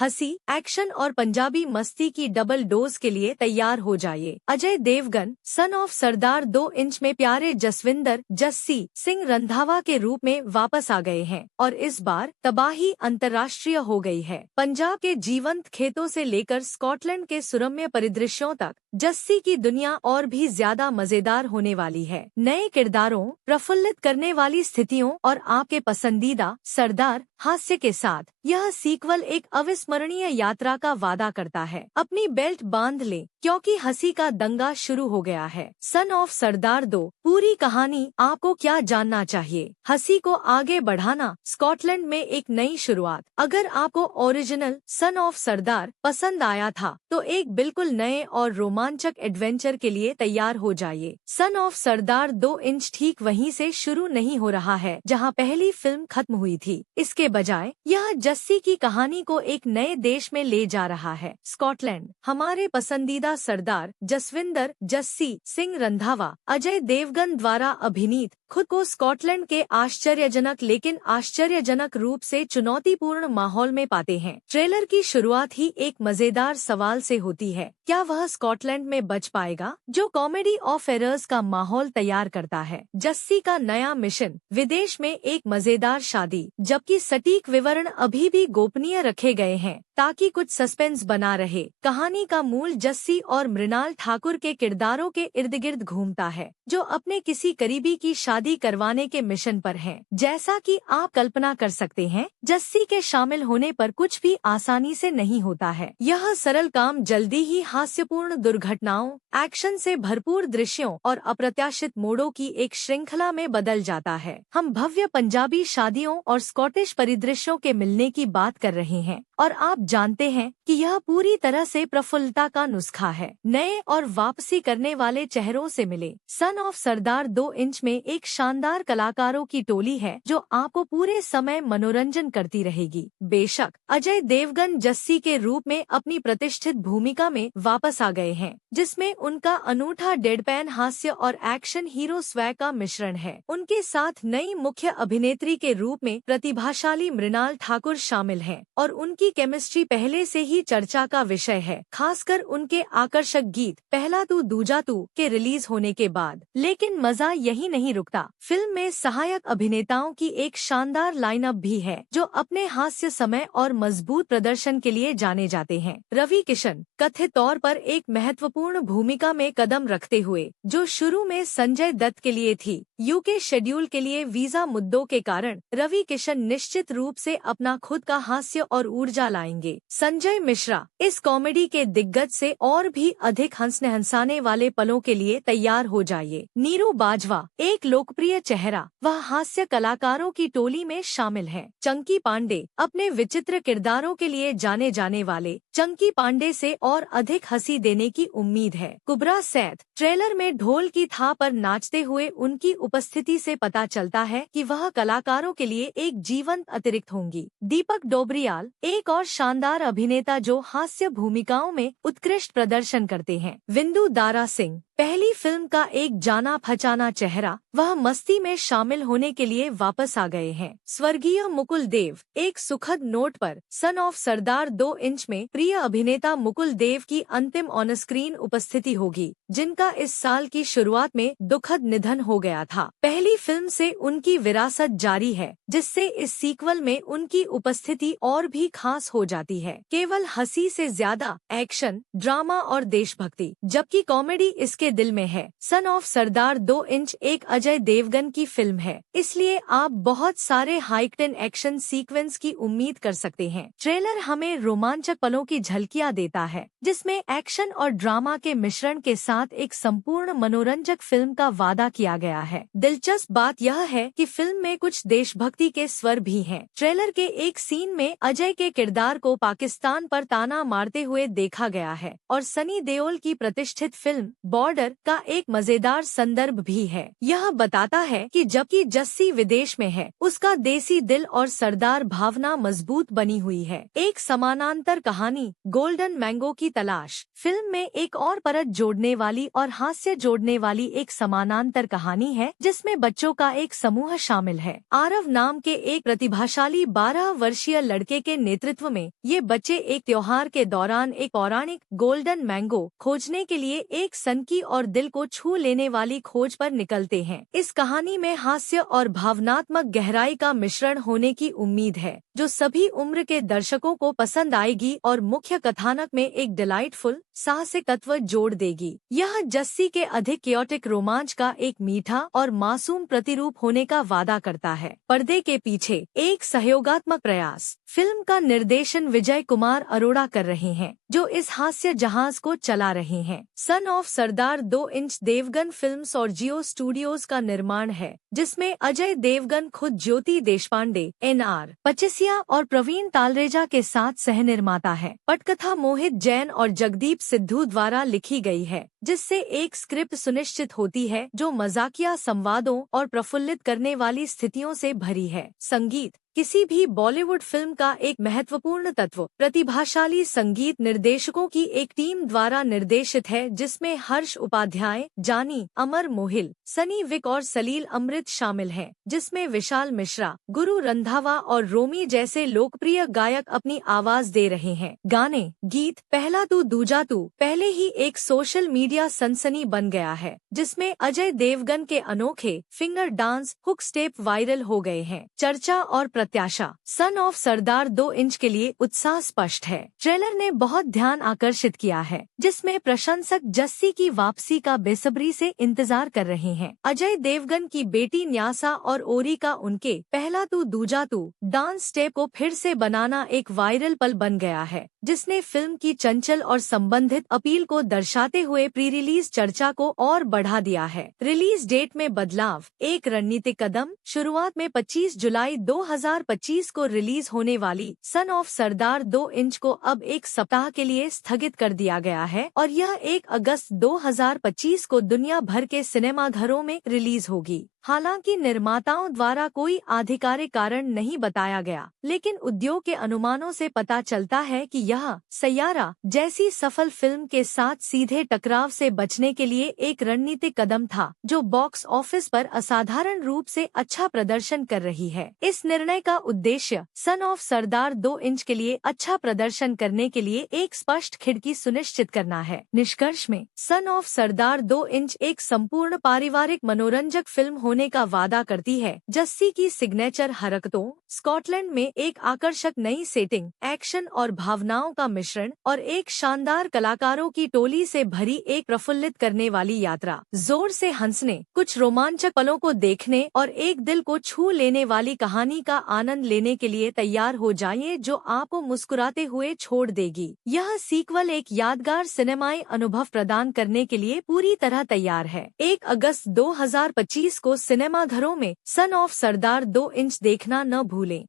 हंसी, एक्शन और पंजाबी मस्ती की डबल डोज के लिए तैयार हो जाइए। अजय देवगन सन ऑफ सरदार 2 इंच में प्यारे जसविंदर जस्सी सिंह रंधावा के रूप में वापस आ गए हैं और इस बार तबाही अंतर्राष्ट्रीय हो गई है। पंजाब के जीवंत खेतों से लेकर स्कॉटलैंड के सुरम्य परिदृश्यों तक जस्सी की दुनिया और भी ज्यादा मजेदार होने वाली है। नए किरदारों, प्रफुल्लित करने वाली स्थितियों और आपके पसंदीदा सरदार हास्य के साथ यह सीक्वल एक अविस्मरणीय यात्रा का वादा करता है। अपनी बेल्ट बांध लें क्योंकि हंसी का दंगा शुरू हो गया है। सन ऑफ सरदार 2 पूरी कहानी। आपको क्या जानना चाहिए? हंसी को आगे बढ़ाना, स्कॉटलैंड में एक नई शुरुआत। अगर आपको ओरिजिनल सन ऑफ सरदार पसंद आया था तो एक बिल्कुल नए और रोमांचक एडवेंचर के लिए तैयार हो जाइए। सन ऑफ सरदार 2 इंच ठीक वहीं से शुरू नहीं हो रहा है जहां पहली फिल्म खत्म हुई थी। इसके बजाय यह जस्सी की कहानी को एक नए देश में ले जा रहा है, स्कॉटलैंड। हमारे पसंदीदा सरदार जसविंदर जस्सी सिंह रंधावा अजय देवगन द्वारा अभिनीत खुद को स्कॉटलैंड के आश्चर्यजनक लेकिन आश्चर्यजनक रूप से चुनौतीपूर्ण माहौल में पाते हैं। ट्रेलर की शुरुआत ही एक मजेदार सवाल से होती है, क्या वह स्कॉटलैंड में बच पाएगा, जो कॉमेडी ऑफ एरर्स का माहौल तैयार करता है। जस्सी का नया मिशन, विदेश में एक मजेदार शादी, जबकि सटीक विवरण अभी भी गोपनीय रखे गए हैं ताकि कुछ सस्पेंस बना रहे। कहानी का मूल जस्सी और मृणाल ठाकुर के किरदारों के इर्द गिर्द घूमता है, जो अपने किसी करीबी की शादी करवाने के मिशन पर हैं। जैसा कि आप कल्पना कर सकते हैं, जस्सी के शामिल होने पर कुछ भी आसानी से नहीं होता है। यह सरल काम जल्दी ही हास्यपूर्ण दुर्घटनाओं, एक्शन से भरपूर दृश्यों और अप्रत्याशित मोड़ों की एक श्रृंखला में बदल जाता है। हम भव्य पंजाबी शादियों और स्कॉटिश परिदृश्यों के मिलने की बात कर रहे हैं और आप जानते हैं कि यह पूरी तरह से प्रफुल्लता का नुस्खा है। नए और वापसी करने वाले चेहरों से मिले। सन ऑफ सरदार 2 इंच में एक शानदार कलाकारों की टोली है जो आपको पूरे समय मनोरंजन करती रहेगी। बेशक अजय देवगन जस्सी के रूप में अपनी प्रतिष्ठित भूमिका में वापस आ गए हैं, जिसमें उनका अनूठा डेडपैन हास्य और एक्शन हीरो स्वैग का मिश्रण है। उनके साथ नई मुख्य अभिनेत्री के रूप में प्रतिभाशाली मृणाल ठाकुर शामिल हैं और उनकी केमिस्ट्री पहले से ही चर्चा का विषय है, खासकर उनके आकर्षक गीत पहला तू दूजा तू के रिलीज होने के बाद। लेकिन मजा यही नहीं रुकता। फिल्म में सहायक अभिनेताओं की एक शानदार लाइनअप भी है जो अपने हास्य समय और मजबूत प्रदर्शन के लिए जाने जाते हैं। रवि किशन कथित तौर पर एक महत्वपूर्ण भूमिका में कदम रखते हुए, जो शुरू में संजय दत्त के लिए थी। यूके शेड्यूल के लिए वीजा मुद्दों के कारण रवि किशन निश्चित रूप से अपना खुद का हास्य और ऊर्जा लाएंगे। संजय मिश्रा इस कॉमेडी के दिग्गज से और भी अधिक हंसाने वाले पलों के लिए तैयार हो जाइए। नीरू बाजवा एक लोकप्रिय चेहरा, वह हास्य कलाकारों की टोली में शामिल है। चंकी पांडे अपने विचित्र किरदारों के लिए जाने जाने वाले चंकी पांडे से और अधिक हंसी देने की उम्मीद है। कुबरा सैद ट्रेलर में ढोल की थाप पर नाचते हुए उनकी उपस्थिति से पता चलता है कि वह कलाकारों के लिए एक जीवंत अतिरिक्त होंगी। दीपक डोबरियाल एक और शानदार अभिनेता जो हास्य भूमिकाओं में उत्कृष्ट प्रदर्शन करते हैं। विंदु दारा सिंह पहली फिल्म का एक जाना पहचाना चेहरा, वह मस्ती में शामिल होने के लिए वापस आ गए हैं। स्वर्गीय मुकुल देव एक सुखद नोट पर सन ऑफ सरदार 2 इंच में प्रिय अभिनेता मुकुल देव की अंतिम ऑन स्क्रीन उपस्थिति होगी, जिनका इस साल की शुरुआत में दुखद निधन हो गया था। पहली फिल्म से उनकी विरासत जारी है, जिससे इस सीक्वल में उनकी उपस्थिति और भी खास हो जाती है। केवल हंसी से ज्यादा एक्शन, ड्रामा और देशभक्ति, जबकि कॉमेडी इसके दिल में है। सन ऑफ सरदार 2 इंच एक अजय देवगन की फिल्म है, इसलिए आप बहुत सारे हाइटेन एक्शन सीक्वेंस की उम्मीद कर सकते हैं। ट्रेलर हमें रोमांचक पलों की झलकियां देता है, जिसमें एक्शन और ड्रामा के मिश्रण के साथ एक संपूर्ण मनोरंजक फिल्म का वादा किया गया है। दिलचस्प बात यह है कि फिल्म में कुछ देशभक्ति के स्वर भी हैं। ट्रेलर के एक सीन में अजय के किरदार को पाकिस्तान पर ताना मारते हुए देखा गया है और सनी देओल की प्रतिष्ठित फिल्म बॉर्डर मर्डर का एक मजेदार संदर्भ भी है। यह बताता है कि जबकि जस्सी विदेश में है, उसका देसी दिल और सरदार भावना मजबूत बनी हुई है। एक समानांतर कहानी गोल्डन मैंगो की तलाश फिल्म में एक और परत जोड़ने वाली और हास्य जोड़ने वाली एक समानांतर कहानी है, जिसमें बच्चों का एक समूह शामिल है। आरव नाम के एक प्रतिभाशाली 12 वर्षीय लड़के के नेतृत्व में ये बच्चे एक त्योहार के दौरान एक पौराणिक गोल्डन मैंगो खोजने के लिए एक सनकी और दिल को छू लेने वाली खोज पर निकलते हैं। इस कहानी में हास्य और भावनात्मक गहराई का मिश्रण होने की उम्मीद है, जो सभी उम्र के दर्शकों को पसंद आएगी और मुख्य कथानक में एक डिलाइटफुल साहसिक तत्व जोड़ देगी। यह जस्सी के अधिक क्योटिक रोमांच का एक मीठा और मासूम प्रतिरूप होने का वादा करता है। पर्दे के पीछे एक सहयोगात्मक प्रयास फिल्म का निर्देशन विजय कुमार अरोड़ा कर रहे हैं, जो इस हास्य जहाज को चला रहे हैं। सन ऑफ सरदार 2 इंच देवगन फिल्म्स और जियो स्टूडियोज का निर्माण है, जिसमें अजय देवगन खुद ज्योति देशपांडे, NR पचसिया और प्रवीण तालरेजा के साथ सह निर्माता है। पटकथा मोहित जैन और जगदीप सिद्धू द्वारा लिखी गई है, जिससे एक स्क्रिप्ट सुनिश्चित होती है जो मजाकिया संवादों और प्रफुल्लित करने वाली स्थितियों से भरी है। संगीत किसी भी बॉलीवुड फिल्म का एक महत्वपूर्ण तत्व प्रतिभाशाली संगीत निर्देशकों की एक टीम द्वारा निर्देशित है, जिसमें हर्ष उपाध्याय, जानी, अमर मोहिल, सनी विक और सलील अमृत शामिल हैं, जिसमें विशाल मिश्रा, गुरु रंधावा और रोमी जैसे लोकप्रिय गायक अपनी आवाज दे रहे हैं। गाने गीत पहला तू दूजा तू पहले ही एक सोशल मीडिया सनसनी बन गया है, जिसमें अजय देवगन के अनोखे finger dance hook step viral हो गए हैं। चर्चा और प्रत्याशा सन ऑफ सरदार 2 इंच के लिए उत्साह स्पष्ट है। ट्रेलर ने बहुत ध्यान आकर्षित किया है, जिसमें प्रशंसक जस्सी की वापसी का बेसब्री से इंतजार कर रहे हैं। अजय देवगन की बेटी न्यासा और ओरी का उनके पहला तू दूजा तू डांस स्टेप को फिर से बनाना एक वायरल पल बन गया है, जिसने फिल्म की चंचल और संबंधित अपील को दर्शाते हुए प्री रिलीज चर्चा को और बढ़ा दिया है। रिलीज डेट में बदलाव एक रणनीतिक कदम। शुरुआत में 25 जुलाई 2025 को रिलीज होने वाली सन ऑफ सरदार 2 इंच को अब एक सप्ताह के लिए स्थगित कर दिया गया है और यह 1 अगस्त 2025 को दुनिया भर के सिनेमाघरों में रिलीज होगी। हालांकि निर्माताओं द्वारा कोई आधिकारिक कारण नहीं बताया गया, लेकिन उद्योग के अनुमानों से पता चलता है कि यह सैयारा जैसी सफल फिल्म के साथ सीधे टकराव से बचने के लिए एक रणनीतिक कदम था, जो बॉक्स ऑफिस पर असाधारण रूप से अच्छा प्रदर्शन कर रही है। इस निर्णय का उद्देश्य सन ऑफ सरदार 2 इंच के लिए अच्छा प्रदर्शन करने के लिए एक स्पष्ट खिड़की सुनिश्चित करना है। निष्कर्ष में सन ऑफ सरदार 2 इंच एक संपूर्ण पारिवारिक मनोरंजक फिल्म होने का वादा करती है। जस्सी की सिग्नेचर हरकतों, स्कॉटलैंड में एक आकर्षक नई सेटिंग, एक्शन और भावनाओं का मिश्रण और एक शानदार कलाकारों की टोली से भरी एक प्रफुल्लित करने वाली यात्रा। जोर से हंसने, कुछ रोमांचक पलों को देखने और एक दिल को छू लेने वाली कहानी का आनंद लेने के लिए तैयार हो जाइए, जो आपको मुस्कुराते हुए छोड़ देगी। यह सीक्वल एक यादगार सिनेमाई अनुभव प्रदान करने के लिए पूरी तरह तैयार है। 1 अगस्त 2025 को सिनेमाघरों में सन ऑफ सरदार 2 इंच देखना न भूलें।